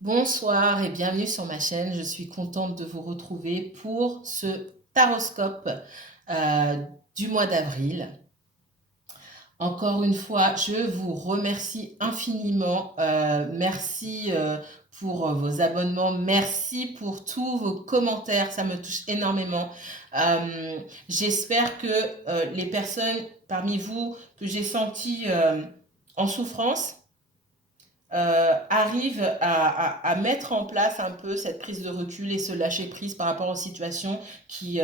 Bonsoir et bienvenue sur ma chaîne. Je suis contente de vous retrouver pour ce taroscope euh, du mois d'avril. Encore une fois, je vous remercie infiniment. Merci pour vos abonnements. Merci pour tous vos commentaires. Ça me touche énormément. J'espère que les personnes parmi vous que j'ai senties en souffrance arrive à mettre en place un peu cette prise de recul et se lâcher prise par rapport aux situations qui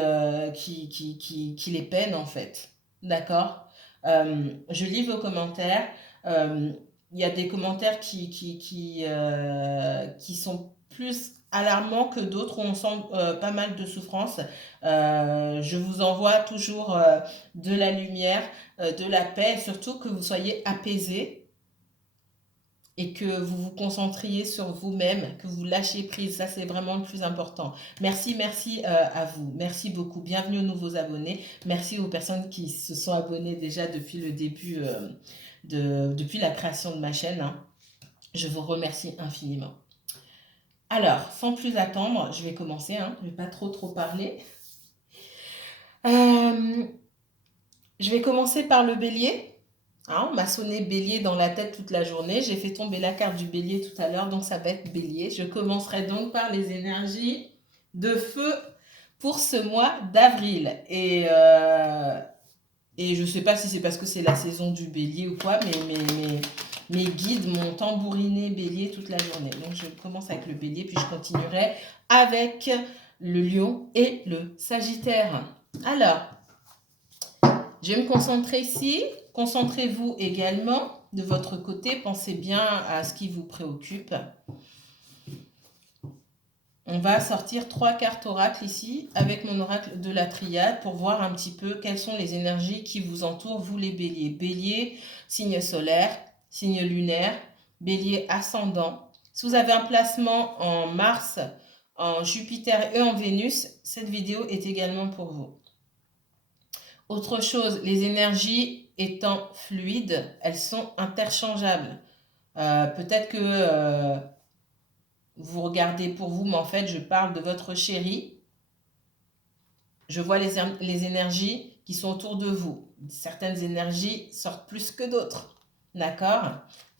les peinent en fait. D'accord. Je lis vos commentaires. Euh, Il y a des commentaires qui sont plus alarmants que d'autres où on sent pas mal de souffrance. Je vous envoie toujours de la lumière, de la paix, et surtout que vous soyez apaisés et que vous vous concentriez sur vous-même, que vous lâchiez prise. Ça, c'est vraiment le plus important. Merci à vous. Merci beaucoup. Bienvenue aux nouveaux abonnés. Merci aux personnes qui se sont abonnées déjà depuis le début, depuis la création de ma chaîne, hein. Je vous remercie infiniment. Alors, sans plus attendre, je vais commencer, hein. Je ne vais pas trop parler. Euh, je vais commencer par le bélier. Hein, on m'a sonné bélier dans la tête toute la journée. J'ai fait tomber la carte du bélier tout à l'heure, donc ça va être bélier. Je commencerai donc par les énergies de feu pour ce mois d'avril. Et je ne sais pas si c'est parce que c'est la saison du bélier ou quoi, mais mes guides m'ont tambouriné bélier toute la journée. Donc je commence avec le bélier, puis je continuerai avec le lion et le sagittaire. Alors, je vais me concentrer ici. Concentrez-vous également de votre côté. Pensez bien à ce qui vous préoccupe. On va sortir 3 cartes oracles ici avec mon oracle de la triade pour voir un petit peu quelles sont les énergies qui vous entourent, vous les béliers. Bélier, signe solaire, signe lunaire, bélier ascendant. Si vous avez un placement en Mars, en Jupiter et en Vénus, cette vidéo est également pour vous. Autre chose, les énergies étant fluides, elles sont interchangeables. Peut-être que vous regardez pour vous, mais en fait, je parle de votre chéri. Je vois les énergies qui sont autour de vous. Certaines énergies sortent plus que d'autres. D'accord?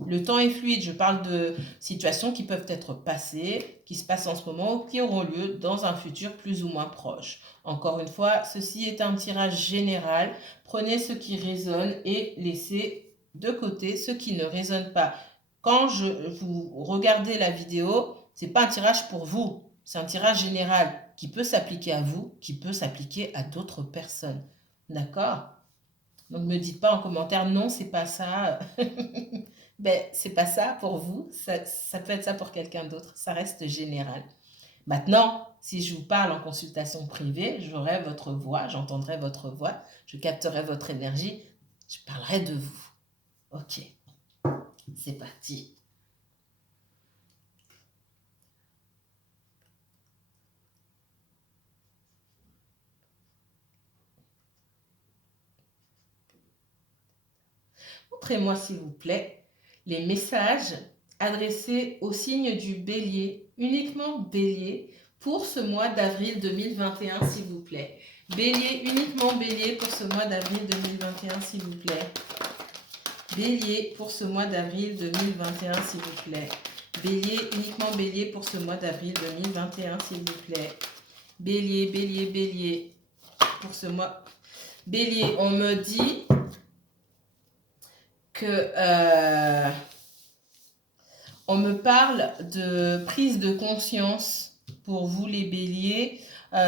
Le temps est fluide. Je parle de situations qui peuvent être passées, qui se passent en ce moment ou qui auront lieu dans un futur plus ou moins proche. Encore une fois, ceci est un tirage général. Prenez ce qui résonne et laissez de côté ce qui ne résonne pas. Quand vous regardez la vidéo, ce n'est pas un tirage pour vous. C'est un tirage général qui peut s'appliquer à vous, qui peut s'appliquer à d'autres personnes. D'accord? Donc, ne me dites pas en commentaire, non, c'est pas ça. Ben, c'est pas ça pour vous. Ça peut être ça pour quelqu'un d'autre. Ça reste général. Maintenant, si je vous parle en consultation privée, j'aurai votre voix, j'entendrai votre voix, je capterai votre énergie, je parlerai de vous. Ok, c'est parti. Montrez-moi, s'il vous plaît, les messages adressés au signe du bélier, uniquement bélier, pour ce mois d'avril 2021, s'il vous plaît. Bélier, uniquement bélier pour ce mois d'avril 2021, s'il vous plaît. Bélier pour ce mois d'avril 2021, s'il vous plaît. Bélier, uniquement bélier pour ce mois d'avril 2021, s'il vous plaît. Bélier, bélier, bélier pour ce mois. Bélier, on me dit que on me parle de prise de conscience pour vous les béliers.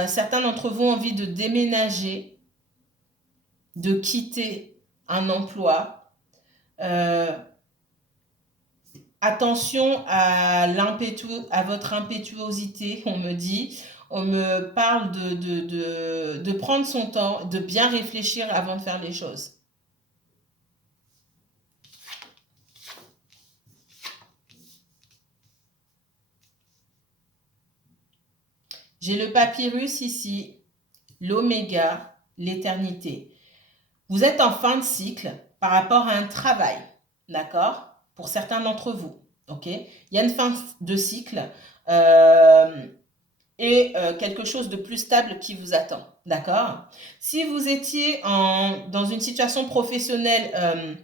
Certains d'entre vous ont envie de déménager, de quitter un emploi. Attention à votre impétuosité, on me dit. On me parle de prendre son temps, de bien réfléchir avant de faire les choses. J'ai le papyrus ici, l'oméga, l'éternité. Vous êtes en fin de cycle par rapport à un travail, d'accord? Pour certains d'entre vous. Ok? Il y a une fin de cycle et quelque chose de plus stable qui vous attend. D'accord? Si vous étiez dans une situation professionnelle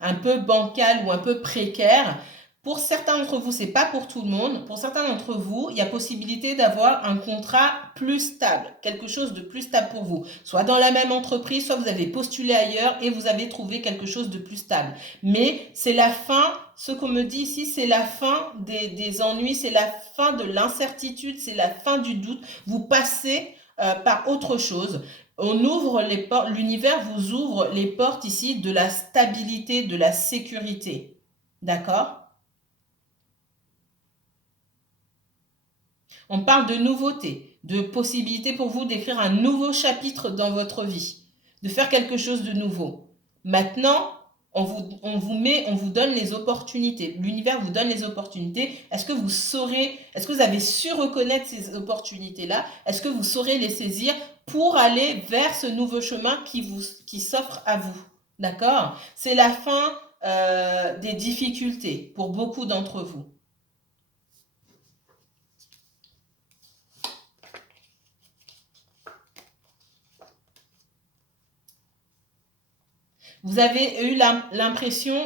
un peu bancale ou un peu précaire, pour certains d'entre vous, c'est pas pour tout le monde. Pour certains d'entre vous, il y a possibilité d'avoir un contrat plus stable, quelque chose de plus stable pour vous. Soit dans la même entreprise, soit vous avez postulé ailleurs et vous avez trouvé quelque chose de plus stable. Mais c'est la fin, ce qu'on me dit ici, c'est la fin des ennuis, c'est la fin de l'incertitude, c'est la fin du doute. Vous passez par autre chose. On ouvre les portes, l'univers vous ouvre les portes ici de la stabilité, de la sécurité. D'accord? On parle de nouveauté, de possibilité pour vous d'écrire un nouveau chapitre dans votre vie, de faire quelque chose de nouveau. Maintenant, on vous donne les opportunités. L'univers vous donne les opportunités. Est-ce que vous saurez, est-ce que vous avez su reconnaître ces opportunités-là? Est-ce que vous saurez les saisir pour aller vers ce nouveau chemin qui s'offre à vous? D'accord? C'est la fin des difficultés pour beaucoup d'entre vous. Vous avez eu l'impression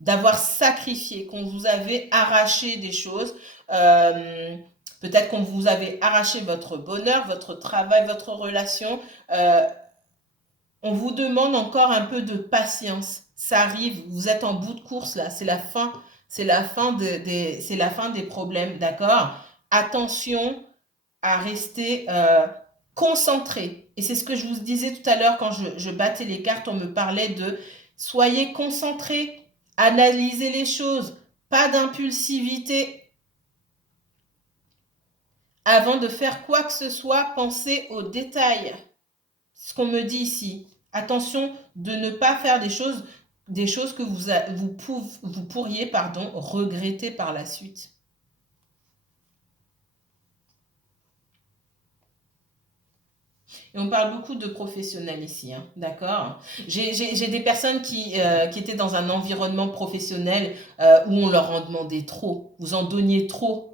d'avoir sacrifié, qu'on vous avait arraché des choses. Peut-être qu'on vous avait arraché votre bonheur, votre travail, votre relation. On vous demande encore un peu de patience. Ça arrive, vous êtes en bout de course là, c'est la fin. C'est la fin c'est la fin des problèmes, d'accord? Attention à rester concentré. Et c'est ce que je vous disais tout à l'heure quand je battais les cartes, on me parlait de soyez concentré, analysez les choses, pas d'impulsivité. Avant de faire quoi que ce soit, pensez aux détails. Ce qu'on me dit ici. Attention de ne pas faire des choses que vous pourriez regretter par la suite. Et on parle beaucoup de professionnels ici, hein, d'accord? J'ai des personnes qui étaient dans un environnement professionnel où on leur en demandait trop. Vous en donniez trop.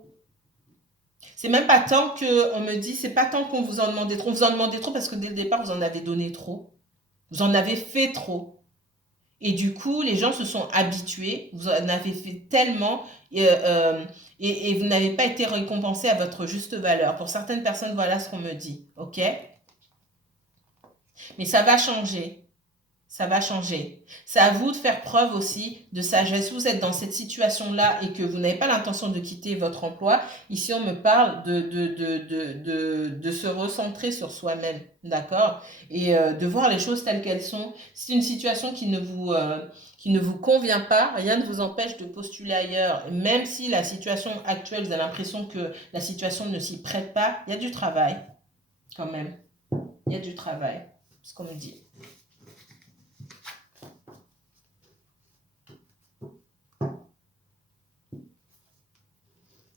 C'est même pas tant qu'on me dit, c'est pas tant qu'on vous en demandait trop. Vous en demandez trop parce que dès le départ, vous en avez donné trop. Vous en avez fait trop. Et du coup, les gens se sont habitués. Vous en avez fait tellement et vous n'avez pas été récompensé à votre juste valeur. Pour certaines personnes, voilà ce qu'on me dit. OK? Mais ça va changer. Ça va changer. C'est à vous de faire preuve aussi de sagesse. Si vous êtes dans cette situation-là et que vous n'avez pas l'intention de quitter votre emploi, ici on me parle de se recentrer sur soi-même, d'accord? Et de voir les choses telles qu'elles sont. Si c'est une situation qui ne vous convient pas, rien ne vous empêche de postuler ailleurs. Même si la situation actuelle, vous avez l'impression que la situation ne s'y prête pas, il y a du travail quand même. Il y a du travail, c'est ce qu'on me dit.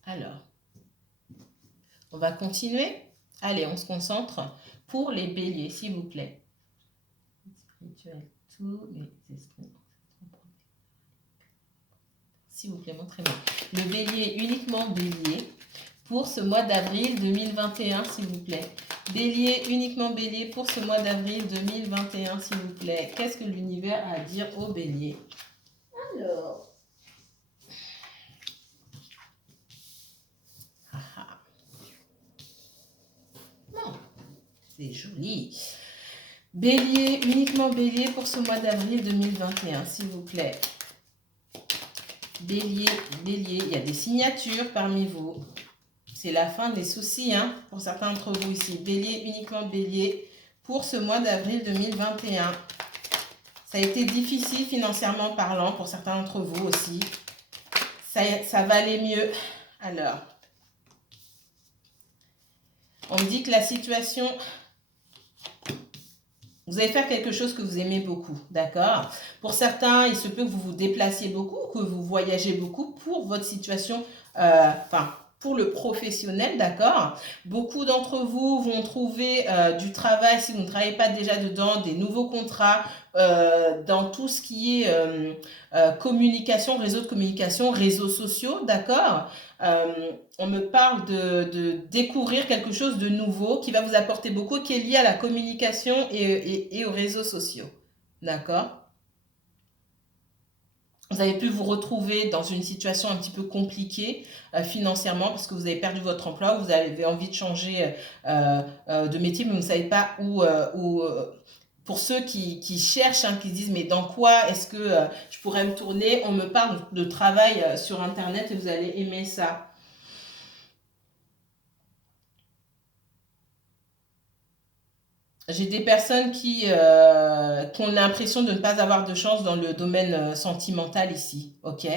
Alors, on va continuer. Allez, on se concentre pour les béliers, s'il vous plaît. S'il vous plaît, montrez-moi. Le bélier, uniquement bélier, pour ce mois d'avril 2021, s'il vous plaît. Bélier, uniquement bélier, pour ce mois d'avril 2021, s'il vous plaît. Qu'est-ce que l'univers a à dire au bélier? Alors... C'est joli. Bélier, uniquement bélier pour ce mois d'avril 2021, s'il vous plaît. Bélier, bélier, il y a des signatures parmi vous. C'est la fin des soucis, hein, pour certains d'entre vous ici. Bélier, uniquement bélier pour ce mois d'avril 2021. Ça a été difficile financièrement parlant pour certains d'entre vous aussi. Ça va aller mieux. Alors, on me dit que la situation... Vous allez faire quelque chose que vous aimez beaucoup, d'accord? Pour certains, il se peut que vous vous déplaciez beaucoup, que vous voyagez beaucoup pour votre situation, pour le professionnel, d'accord? Beaucoup d'entre vous vont trouver du travail, si vous ne travaillez pas déjà dedans, des nouveaux contrats dans tout ce qui est communication, réseau de communication, réseaux sociaux, d'accord? On me parle de découvrir quelque chose de nouveau qui va vous apporter beaucoup, qui est lié à la communication et aux réseaux sociaux, d'accord? Vous avez pu vous retrouver dans une situation un petit peu compliquée financièrement parce que vous avez perdu votre emploi ou vous avez envie de changer de métier, mais vous ne savez pas où pour ceux qui cherchent, hein, qui se disent mais dans quoi est-ce que je pourrais me tourner, on me parle de travail sur Internet et vous allez aimer ça. J'ai des personnes qui ont l'impression de ne pas avoir de chance dans le domaine sentimental ici, ok?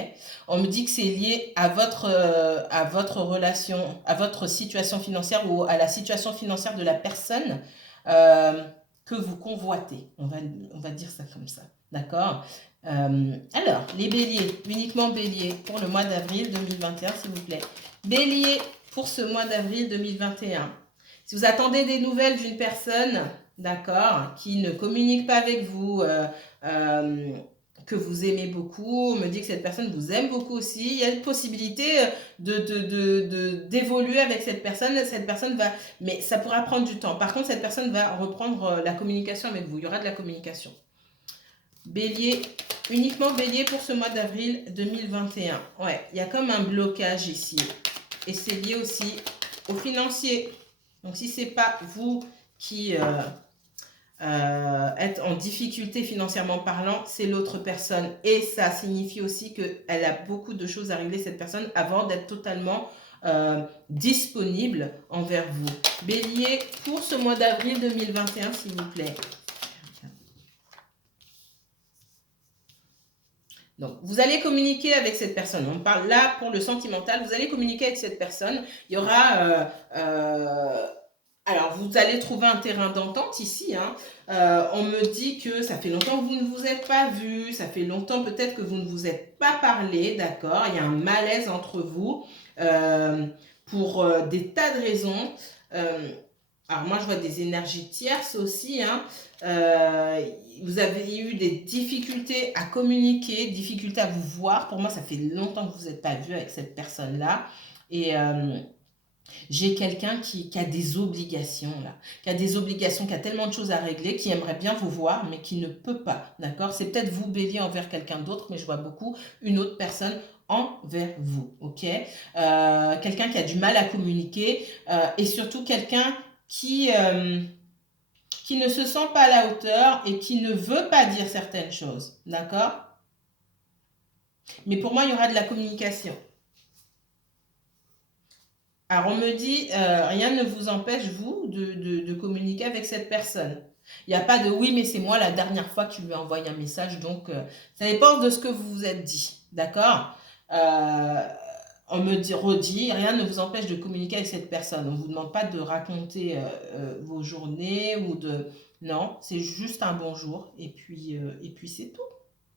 On me dit que c'est lié à votre relation, à votre situation financière ou à la situation financière de la personne euh, que vous convoitez. On va dire ça comme ça, d'accord? Alors, les béliers, uniquement béliers pour le mois d'avril 2021, s'il vous plaît. Bélier pour ce mois d'avril 2021. Si vous attendez des nouvelles d'une personne, d'accord, qui ne communique pas avec vous, que vous aimez beaucoup, on me dit que cette personne vous aime beaucoup aussi, il y a une possibilité d'évoluer avec cette personne va, mais ça pourra prendre du temps. Par contre, cette personne va reprendre la communication avec vous, il y aura de la communication. Bélier, uniquement bélier pour ce mois d'avril 2021. Ouais, il y a comme un blocage ici. Et c'est lié aussi au financier. Donc, si ce n'est pas vous qui êtes en difficulté financièrement parlant, c'est l'autre personne. Et ça signifie aussi qu'elle a beaucoup de choses à régler, cette personne, avant d'être totalement disponible envers vous. Bélier, pour ce mois d'avril 2021, s'il vous plaît. Donc, vous allez communiquer avec cette personne. On parle là pour le sentimental. Vous allez communiquer avec cette personne. Il y aura... alors, vous allez trouver un terrain d'entente ici. Hein. On me dit que ça fait longtemps que vous ne vous êtes pas vus. Ça fait longtemps peut-être que vous ne vous êtes pas parlé. D'accord? Il y a un malaise entre vous pour des tas de raisons. Alors moi, je vois des énergies tierces aussi. Hein. Vous avez eu des difficultés à communiquer, difficultés à vous voir. Pour moi, ça fait longtemps que vous n'êtes pas vu avec cette personne-là. Et j'ai quelqu'un qui a des obligations, là. Qui a des obligations, qui a tellement de choses à régler, qui aimerait bien vous voir, mais qui ne peut pas. D'accord? C'est peut-être vous, bélier, envers quelqu'un d'autre, mais je vois beaucoup une autre personne envers vous. Ok? Quelqu'un qui a du mal à communiquer et surtout quelqu'un qui ne se sent pas à la hauteur et qui ne veut pas dire certaines choses. D'accord? Mais pour moi, il y aura de la communication. Alors, on me dit, rien ne vous empêche, vous, de communiquer avec cette personne. Il n'y a pas de oui, mais c'est moi la dernière fois que tu lui as envoyé un message, donc ça dépend de ce que vous vous êtes dit. D'accord? On me redit, rien ne vous empêche de communiquer avec cette personne. On ne vous demande pas de raconter vos journées ou de... Non, c'est juste un bonjour et puis c'est tout.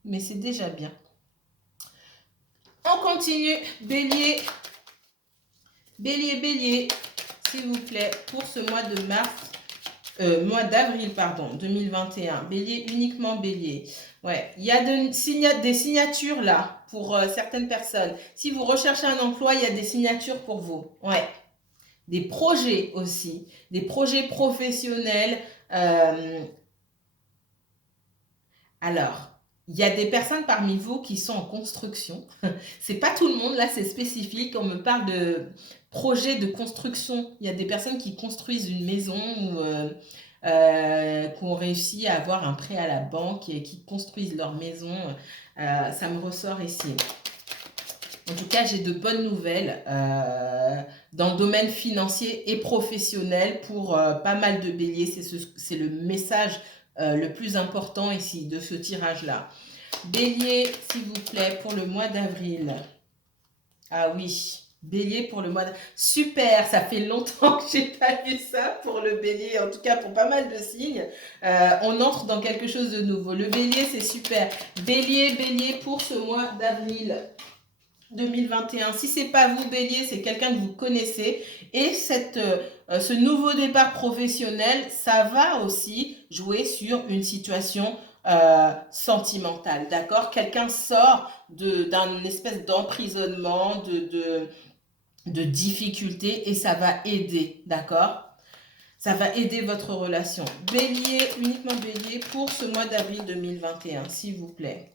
Mais c'est déjà bien. On continue. Bélier. Bélier, bélier, s'il vous plaît, pour ce mois de mars, mois d'avril, pardon, 2021. Bélier, uniquement bélier. Ouais, il y a des signatures là pour certaines personnes. Si vous recherchez un emploi, il y a des signatures pour vous. Ouais. Des projets aussi, des projets professionnels. Alors, il y a des personnes parmi vous qui sont en construction. C'est pas tout le monde, là, c'est spécifique. On me parle de projets de construction. Il y a des personnes qui construisent une maison ou qui ont réussi à avoir un prêt à la banque et qui construisent leur maison. Ça me ressort ici. En tout cas, j'ai de bonnes nouvelles dans le domaine financier et professionnel pour pas mal de béliers. C'est le message le plus important ici de ce tirage-là. Bélier, s'il vous plaît, pour le mois d'avril. Ah oui, bélier pour le mois d'avril. Super, ça fait longtemps que j'ai pas vu ça pour le bélier, en tout cas pour pas mal de signes. On entre dans quelque chose de nouveau. Le bélier, c'est super. Bélier, bélier pour ce mois d'avril. 2021. Si c'est pas vous, Bélier, c'est quelqu'un que vous connaissez. Et ce nouveau départ professionnel, ça va aussi jouer sur une situation sentimentale, d'accord? Quelqu'un sort d'un espèce d'emprisonnement, de difficulté, et ça va aider, d'accord? Ça va aider votre relation. Bélier, uniquement Bélier, pour ce mois d'avril 2021, s'il vous plaît.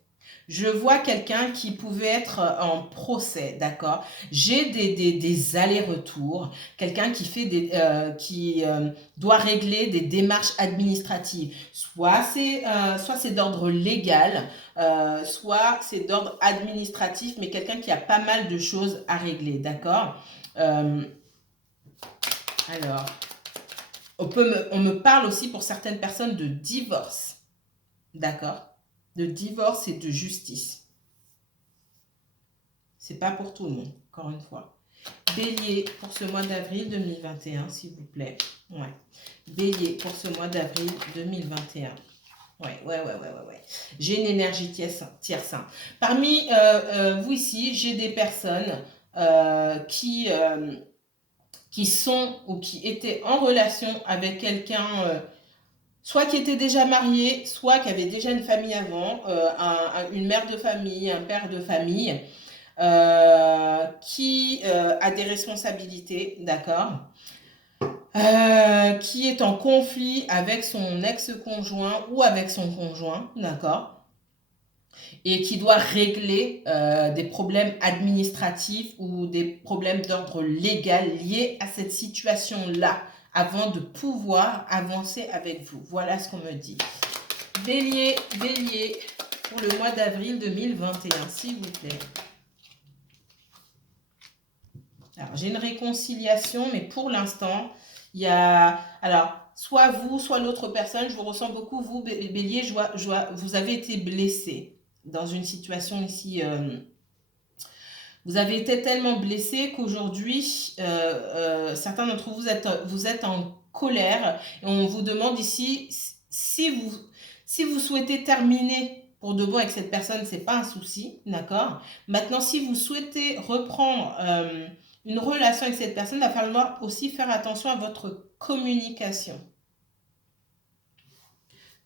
Je vois quelqu'un qui pouvait être en procès, d'accord? J'ai des allers-retours, quelqu'un qui doit régler des démarches administratives. Soit c'est d'ordre légal, soit c'est d'ordre administratif, mais quelqu'un qui a pas mal de choses à régler, d'accord? Alors, on me parle aussi pour certaines personnes de divorce, d'accord? De divorce et de justice. C'est pas pour tout le monde, encore une fois. Bélier pour ce mois d'avril 2021, s'il vous plaît. Ouais. Bélier pour ce mois d'avril 2021. Ouais. J'ai une énergie tierce. Parmi vous ici, j'ai des personnes qui sont ou qui étaient en relation avec quelqu'un, soit qui était déjà marié, soit qui avait déjà une famille avant, une mère de famille, un père de famille, qui a des responsabilités, d'accord, qui est en conflit avec son ex-conjoint ou avec son conjoint, d'accord, et qui doit régler des problèmes administratifs ou des problèmes d'ordre légal liés à cette situation-là avant de pouvoir avancer avec vous. Voilà ce qu'on me dit. Bélier, pour le mois d'avril 2021, s'il vous plaît. Alors, j'ai une réconciliation, mais pour l'instant, il y a... Alors, soit vous, soit l'autre personne, je vous ressens beaucoup, vous, Bélier, vous avez été blessé dans une situation ici. Vous avez été tellement blessé qu'aujourd'hui, certains d'entre vous, vous êtes en colère. Et on vous demande ici, si vous souhaitez terminer pour de bon avec cette personne, c'est pas un souci, d'accord? Maintenant, si vous souhaitez reprendre une relation avec cette personne, il va falloir aussi faire attention à votre communication.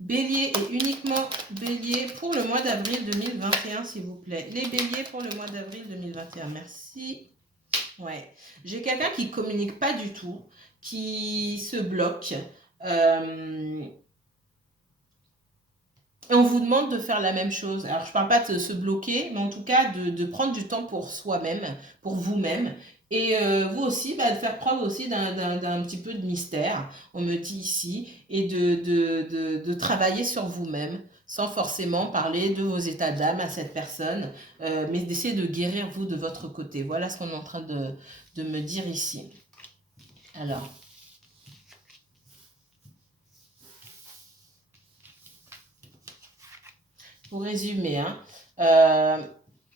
Bélier et uniquement Bélier pour le mois d'avril 2021, s'il vous plaît. Les Béliers pour le mois d'avril 2021. Merci. Ouais. J'ai quelqu'un qui ne communique pas du tout, qui se bloque. Et on vous demande de faire la même chose. Alors, je ne parle pas de se bloquer, mais en tout cas de prendre du temps pour soi-même, pour vous-même. Et vous aussi, de faire preuve aussi d'un petit peu de mystère, on me dit ici, et de travailler sur vous-même, sans forcément parler de vos états d'âme à cette personne, mais d'essayer de guérir vous de votre côté. Voilà ce qu'on est en train de me dire ici. Alors... Pour résumer,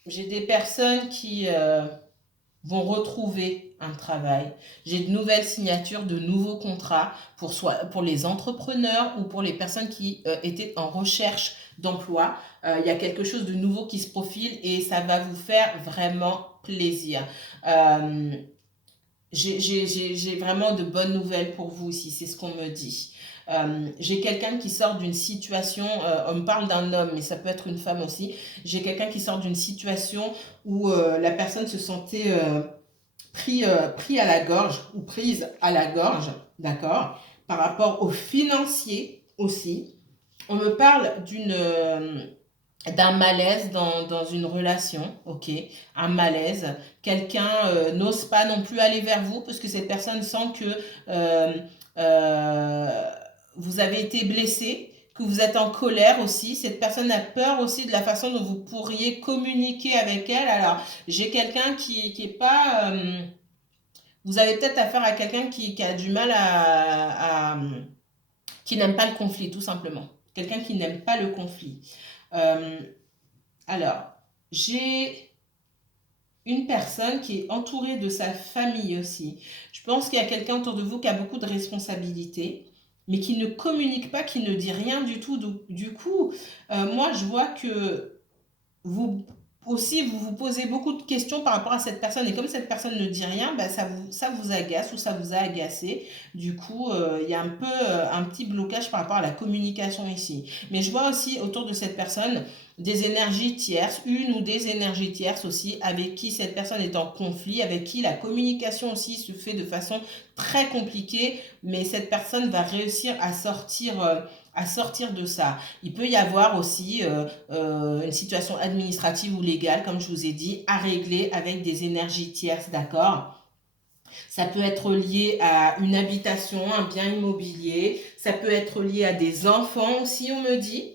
j'ai des personnes qui vont retrouver un travail. J'ai de nouvelles signatures, de nouveaux contrats pour les entrepreneurs ou pour les personnes qui étaient en recherche d'emploi. Il y a quelque chose de nouveau qui se profile et ça va vous faire vraiment plaisir. J'ai vraiment de bonnes nouvelles pour vous ici, c'est ce qu'on me dit. J'ai quelqu'un qui sort d'une situation, on me parle d'un homme, mais ça peut être une femme aussi. J'ai quelqu'un qui sort d'une situation où la personne se sentait pris à la gorge ou prise à la gorge, d'accord, par rapport aux financiers aussi. On me parle d'un malaise dans une relation, ok, un malaise. Quelqu'un n'ose pas non plus aller vers vous parce que cette personne sent que vous avez été blessé, que vous êtes en colère aussi. Cette personne a peur aussi de la façon dont vous pourriez communiquer avec elle. Alors, j'ai quelqu'un qui est pas... vous avez peut-être affaire à quelqu'un qui a du mal qui n'aime pas le conflit, tout simplement. Quelqu'un qui n'aime pas le conflit. Alors, j'ai une personne qui est entourée de sa famille aussi. Je pense qu'il y a quelqu'un autour de vous qui a beaucoup de responsabilités, mais qui ne communique pas, qui ne dit rien du tout. Du coup, moi, je vois que vous aussi, vous vous posez beaucoup de questions par rapport à cette personne. Et comme cette personne ne dit rien, bah, ça vous agace ou ça vous a agacé. Du coup, il y a un peu un petit blocage par rapport à la communication ici. Mais je vois aussi autour de cette personne des énergies tierces, une ou des énergies tierces aussi, avec qui cette personne est en conflit, avec qui la communication aussi se fait de façon très compliquée, mais cette personne va réussir à sortir de ça. Il peut y avoir aussi une situation administrative ou légale, comme je vous ai dit, à régler avec des énergies tierces, d'accord? Ça peut être lié à une habitation, un bien immobilier, ça peut être lié à des enfants aussi, on me dit.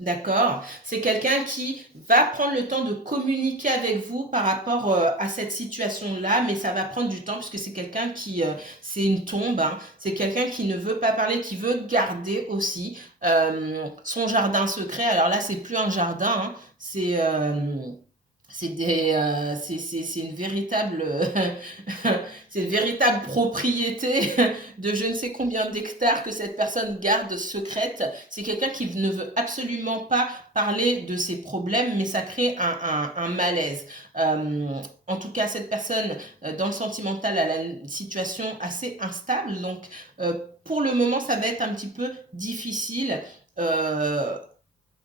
D'accord? C'est quelqu'un qui va prendre le temps de communiquer avec vous par rapport à cette situation-là, mais ça va prendre du temps puisque c'est quelqu'un qui, c'est une tombe, hein. C'est quelqu'un qui ne veut pas parler, qui veut garder aussi son jardin secret. Alors là, c'est plus un jardin, hein. C'est une véritable, c'est une véritable propriété de je ne sais combien d'hectares que cette personne garde secrète. C'est quelqu'un qui ne veut absolument pas parler de ses problèmes, mais ça crée un malaise. Euh, En tout cas, cette personne, dans le sentimental, elle a une situation assez instable. Donc, pour le moment, ça va être un petit peu difficile.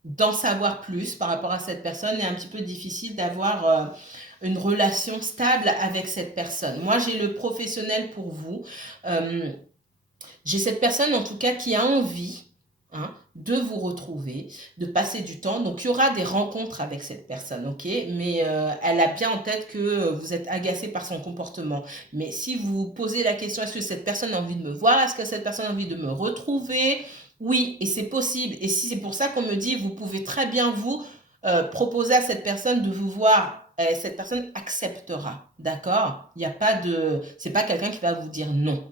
D'en savoir plus par rapport à cette personne et un petit peu difficile d'avoir une relation stable avec cette personne. Moi, j'ai le professionnel pour vous. Euh, j'ai cette personne, en tout cas, qui a envie, hein, de vous retrouver, de passer du temps. Donc, il y aura des rencontres avec cette personne, ok? Mais elle a bien en tête que vous êtes agacé par son comportement. Mais si vous posez la question, est-ce que cette personne a envie de me voir? Est-ce que cette personne a envie de me retrouver? Oui, et c'est possible. Et si c'est pour ça qu'on me dit, vous pouvez très bien vous proposer à cette personne de vous voir. Cette personne acceptera, d'accord? Il n'y a pas de, c'est pas quelqu'un qui va vous dire non.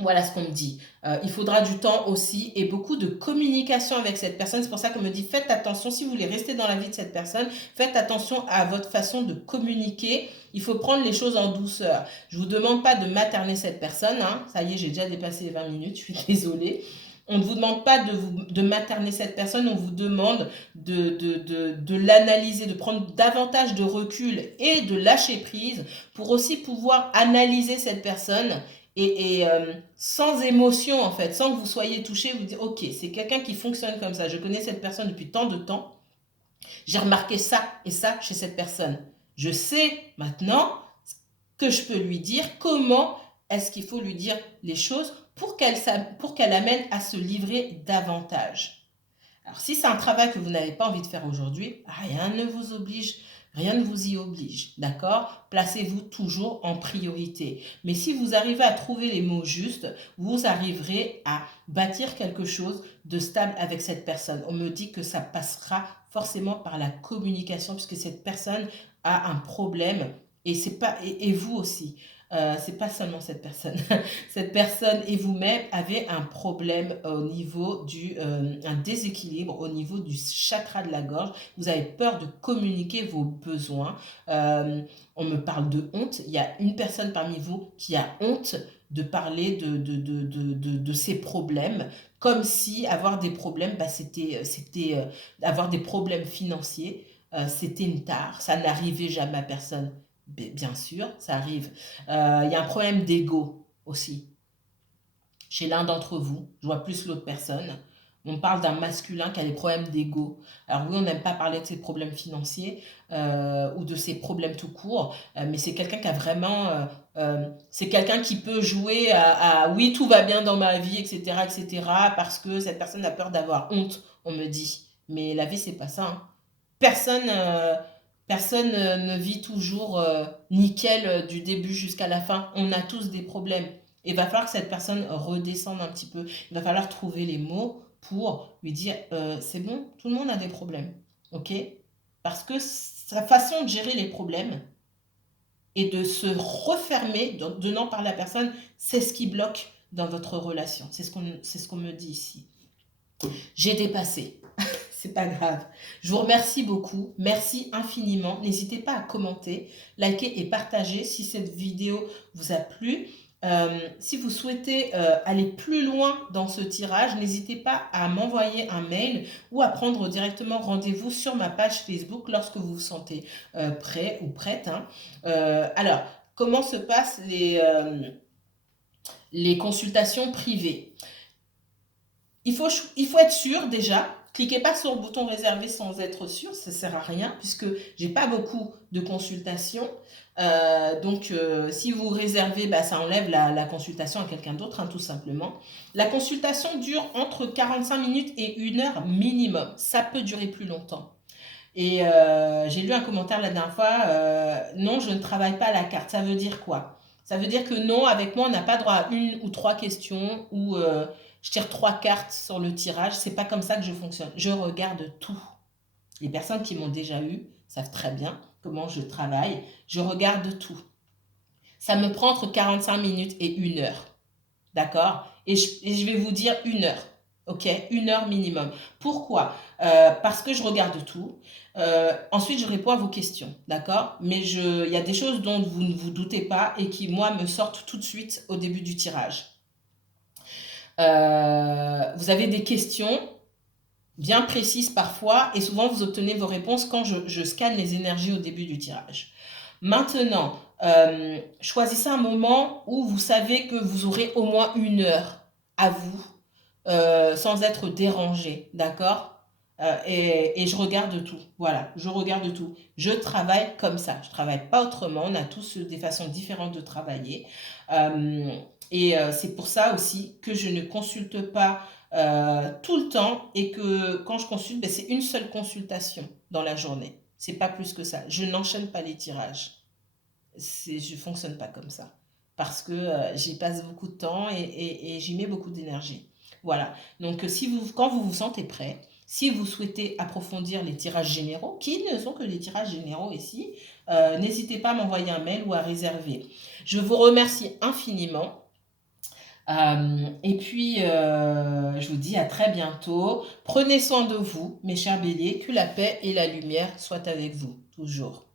Voilà ce qu'on me dit. Il faudra du temps aussi et beaucoup de communication avec cette personne. C'est pour ça qu'on me dit faites attention, si vous voulez rester dans la vie de cette personne, faites attention à votre façon de communiquer. Il faut prendre les choses en douceur. Je ne vous demande pas de materner cette personne, hein. Ça y est, j'ai déjà dépassé les 20 minutes, je suis désolée. On ne vous demande pas de materner cette personne, on vous demande de l'analyser, de prendre davantage de recul et de lâcher prise pour aussi pouvoir analyser cette personne et sans émotion en fait, sans que vous soyez touché, vous dites ok, c'est quelqu'un qui fonctionne comme ça, je connais cette personne depuis tant de temps, j'ai remarqué ça et ça chez cette personne. Je sais maintenant que je peux lui dire, comment est-ce qu'il faut lui dire les choses pour qu'elle amène à se livrer davantage. Alors, si c'est un travail que vous n'avez pas envie de faire aujourd'hui, rien ne vous oblige, rien ne vous y oblige, d'accord? Placez-vous toujours en priorité. Mais si vous arrivez à trouver les mots justes, vous arriverez à bâtir quelque chose de stable avec cette personne. On me dit que ça passera forcément par la communication, puisque cette personne a un problème et c'est pas et vous aussi. C'est pas seulement cette personne. Cette personne et vous-même avez un problème au niveau un déséquilibre au niveau du chakra de la gorge. Vous avez peur de communiquer vos besoins. On me parle de honte. Il y a une personne parmi vous qui a honte de parler de ses problèmes, comme si avoir des problèmes, bah, c'était avoir des problèmes financiers, c'était une tare. Ça n'arrivait jamais à personne. Bien sûr, ça arrive. Il y a un problème d'ego aussi chez l'un d'entre vous. Je vois plus l'autre personne. On parle d'un masculin qui a des problèmes d'ego. Alors oui, on n'aime pas parler de ses problèmes financiers ou de ses problèmes tout court, mais c'est quelqu'un qui a vraiment... c'est quelqu'un qui peut jouer oui, tout va bien dans ma vie, etc., etc., parce que cette personne a peur d'avoir honte, on me dit. Mais la vie, c'est pas ça, hein. Personne, personne ne vit toujours nickel du début jusqu'à la fin. On a tous des problèmes. Il va falloir que cette personne redescende un petit peu. Il va falloir trouver les mots pour lui dire c'est bon, tout le monde a des problèmes. Ok? Parce que sa façon de gérer les problèmes et de se refermer, de n'en parler à personne, c'est ce qui bloque dans votre relation. C'est ce qu'on me dit ici. J'ai dépassé. C'est pas grave. Je vous remercie beaucoup. Merci infiniment. N'hésitez pas à commenter, liker et partager si cette vidéo vous a plu. Si vous souhaitez aller plus loin dans ce tirage, n'hésitez pas à m'envoyer un mail ou à prendre directement rendez-vous sur ma page Facebook lorsque vous vous sentez prêt ou prête, hein. Alors, comment se passent les consultations privées? Il faut être sûr déjà. Cliquez pas sur le bouton réserver sans être sûr, ça sert à rien puisque j'ai pas beaucoup de consultations. Donc, si vous réservez, bah, ça enlève la consultation à quelqu'un d'autre, hein, tout simplement. La consultation dure entre 45 minutes et 1 heure minimum. Ça peut durer plus longtemps. Et j'ai lu un commentaire la dernière fois, non, je ne travaille pas à la carte. Ça veut dire quoi? Ça veut dire que non, avec moi, on n'a pas droit à 1 ou 3 questions ou je tire 3 cartes sur le tirage. C'est pas comme ça que je fonctionne. Je regarde tout. Les personnes qui m'ont déjà eu savent très bien comment je travaille. Je regarde tout. Ça me prend entre 45 minutes et 1 heure. D'accord? Et je vais vous dire 1 heure. Ok? 1 heure minimum. Pourquoi? Parce que je regarde tout. Ensuite, je réponds à vos questions. D'accord? Mais il y a des choses dont vous ne vous doutez pas et qui, moi, me sortent tout de suite au début du tirage. Vous avez des questions bien précises parfois et souvent vous obtenez vos réponses quand je scanne les énergies au début du tirage. Maintenant, choisissez un moment où vous savez que vous aurez au moins 1 heure à vous sans être dérangé, d'accord? Et je regarde tout, voilà, je regarde tout. Je travaille comme ça, je travaille pas autrement, on a tous des façons différentes de travailler. C'est pour ça aussi que je ne consulte pas tout le temps et que quand je consulte, ben, c'est une seule consultation dans la journée. C'est pas plus que ça. Je n'enchaîne pas les tirages. Je fonctionne pas comme ça parce que j'y passe beaucoup de temps et j'y mets beaucoup d'énergie. Voilà. Donc, quand vous vous sentez prêt, si vous souhaitez approfondir les tirages généraux, qui ne sont que les tirages généraux ici, n'hésitez pas à m'envoyer un mail ou à réserver. Je vous remercie infiniment. Et puis, je vous dis à très bientôt. Prenez soin de vous, mes chers béliers, que la paix et la lumière soient avec vous, toujours.